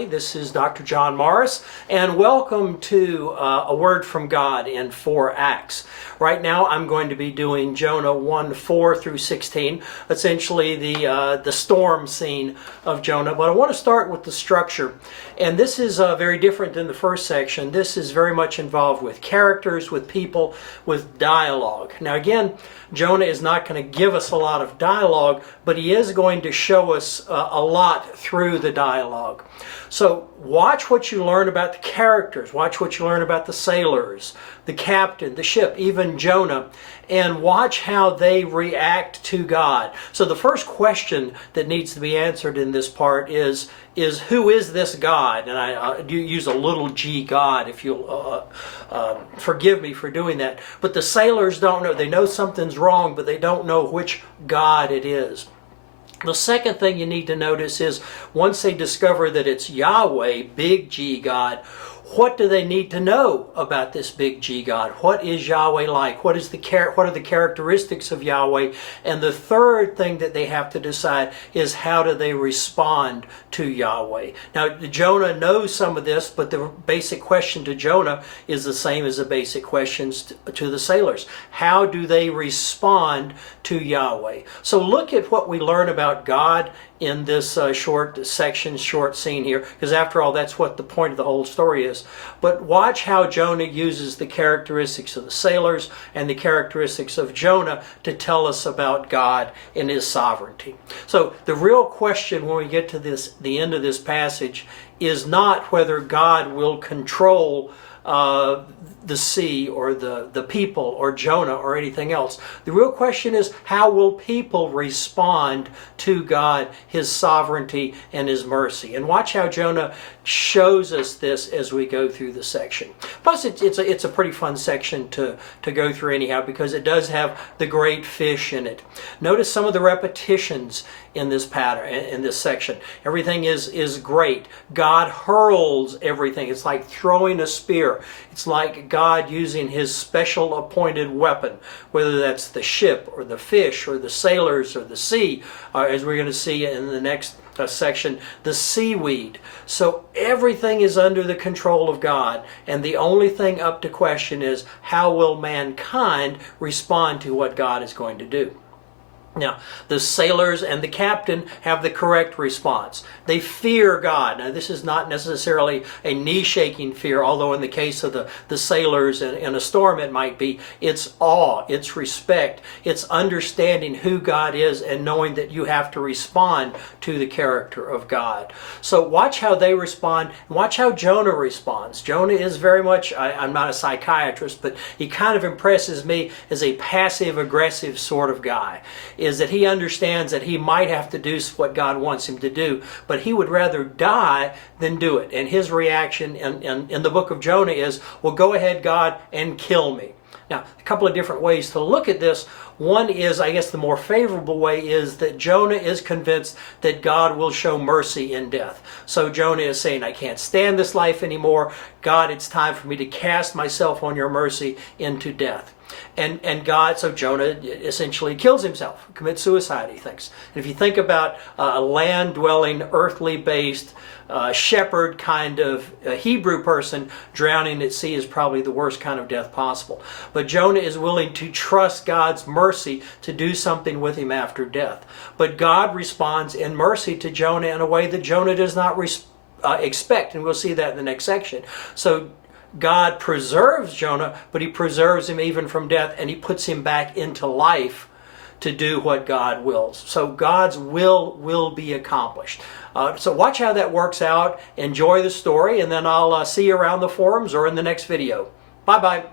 everybody. This is Dr. John Morris, and welcome to A Word from God in 4 Acts. Right now I'm going to be doing Jonah 1:4 through 16, essentially the storm scene of Jonah. But I want to start with the structure, and this is very different than the first section. This is very much involved with characters, with people, with dialogue. Now again, Jonah is not going to give us a lot of dialogue, but he is going to show us a lot through the dialogue. So watch what you learn about the characters, watch what you learn about the sailors, the captain, the ship, even Jonah, and watch how they react to God. So the first question that needs to be answered in this part is who is this God? And I do use a little g God, if you'll forgive me for doing that. But the sailors don't know. They know something's wrong, but they don't know which God it is. The second thing you need to notice is once they discover that it's Yahweh, big G God, what do they need to know about this big G God? What is Yahweh like? What are the characteristics of Yahweh? And the third thing that they have to decide is how do they respond to Yahweh? Now, Jonah knows some of this, but the basic question to Jonah is the same as the basic questions to the sailors. How do they respond to Yahweh? So look at what we learn about God in this short section, short scene here, because after all, that's what the point of the whole story is. But watch how Jonah uses the characteristics of the sailors and the characteristics of Jonah to tell us about God and His sovereignty. So the real question when we get to the end of this passage is not whether God will control the sea or the people or Jonah or anything else. The real question is, how will people respond to God, His sovereignty, and His mercy? And watch how Jonah shows us this as we go through the section. Plus, it's a pretty fun section to go through anyhow, because it does have the great fish in it. Notice some of the repetitions in this pattern, in this section. Everything is great. God hurls everything. It's like throwing a spear. It's like God using His special appointed weapon, whether that's the ship or the fish or the sailors or the sea, as we're going to see in the next section, the seaweed. So everything is under the control of God, and the only thing up to question is how will mankind respond to what God is going to do. Now, the sailors and the captain have the correct response. They fear God. Now, this is not necessarily a knee-shaking fear, although in the case of the sailors in a storm it might be. It's awe, it's respect, it's understanding who God is and knowing that you have to respond to the character of God. So watch how they respond, and watch how Jonah responds. Jonah is very much, I'm not a psychiatrist, but he kind of impresses me as a passive-aggressive sort of guy. Is that he understands that he might have to do what God wants him to do, but he would rather die than do it. And his reaction in the book of Jonah is, well, go ahead, God, and kill me. Now, a couple of different ways to look at this. One is, I guess the more favorable way is that Jonah is convinced that God will show mercy in death. So Jonah is saying, I can't stand this life anymore. God, it's time for me to cast myself on your mercy into death. And God, so Jonah essentially kills himself, commits suicide, he thinks. And if you think about a land-dwelling, earthly-based, shepherd kind of Hebrew person, drowning at sea is probably the worst kind of death possible. But Jonah is willing to trust God's mercy to do something with him after death. But God responds in mercy to Jonah in a way that Jonah does not expect, and we'll see that in the next section. So God preserves Jonah, but He preserves him even from death, and He puts him back into life to do what God wills. So God's will be accomplished. So watch how that works out. Enjoy the story, and then I'll see you around the forums or in the next video. Bye-bye.